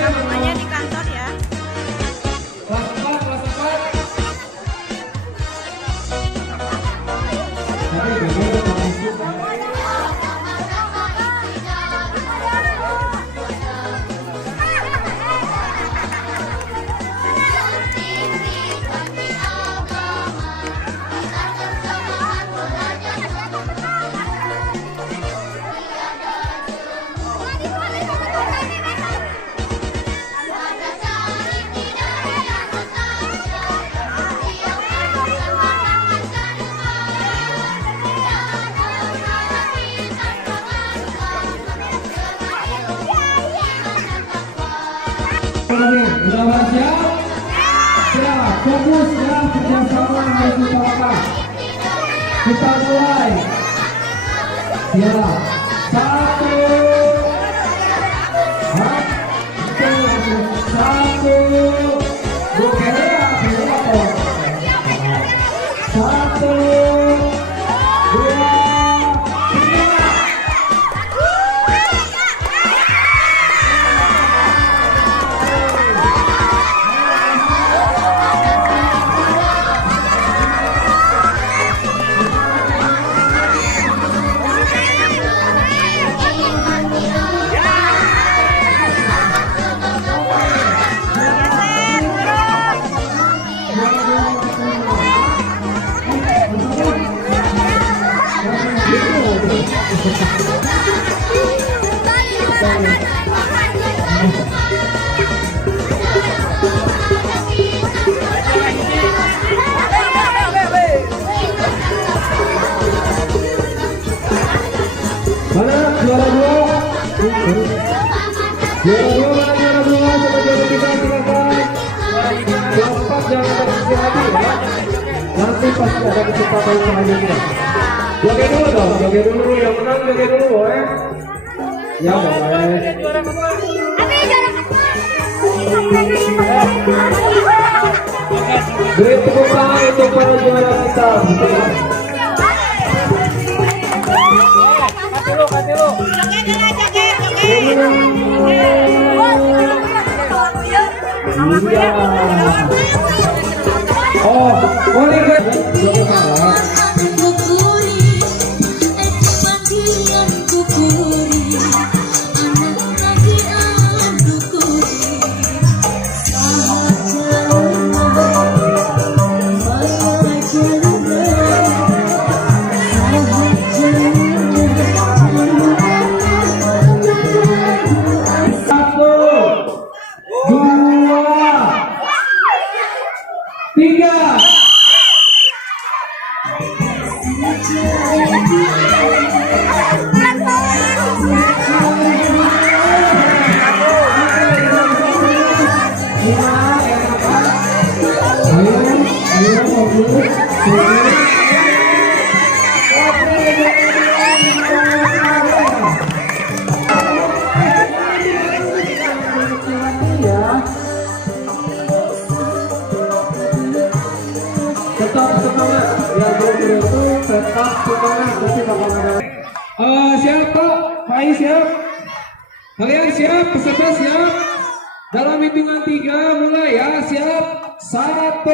Namanya di kantor ya. Sudah siap? Siap, fokus ya, kerjasama harus utamakan. Kita mulai. Siap, satu, satu, dua, mana juara dua? Juara dua, coba juara tiga silakan. Bapak jangan berhenti hati ya. Nanti pasti ada kesempatan selanjutnya. Joget dulu dong, joget dulu, yang menang joget dulu boleh. Ya boleh. Beri tepuk tangan untuk para juara kita. Oh, boleh Tetap semangat, yang berbeda itu tetap semangat, nanti bakal ada. Siap Pak? Faiz siap? Kalian siap? Peserta siap? Dalam hitungan 3 mulai ya, siap? 1,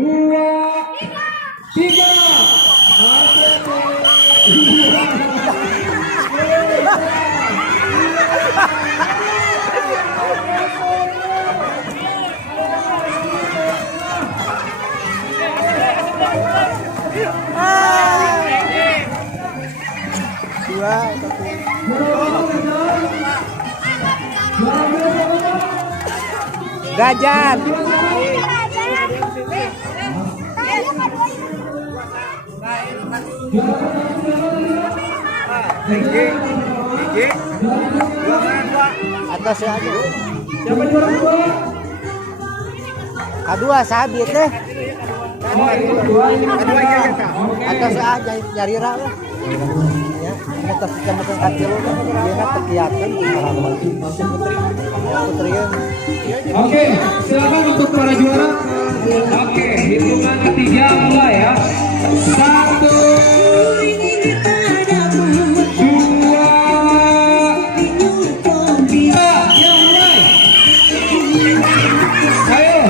2, 3. Gajan. Atas aja. Siapa juara kedua? Kedua sabit deh. Atas aja nyari lah. Ya, atas kecamatan kecil dia kelihatan putrian. Oke, silakan untuk para juara. Oke, hitungan ketiga mulai ya. 1, 2, 3, yang mulai. Ayo.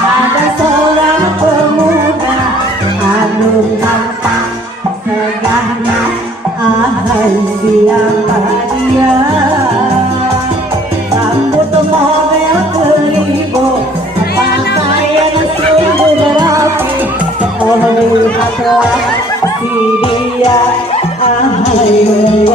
Ada seorang pemuda anu tampak segahna ahai dia rambut model keribu pakaian sungguh rapi oh lihatlah si dia ahai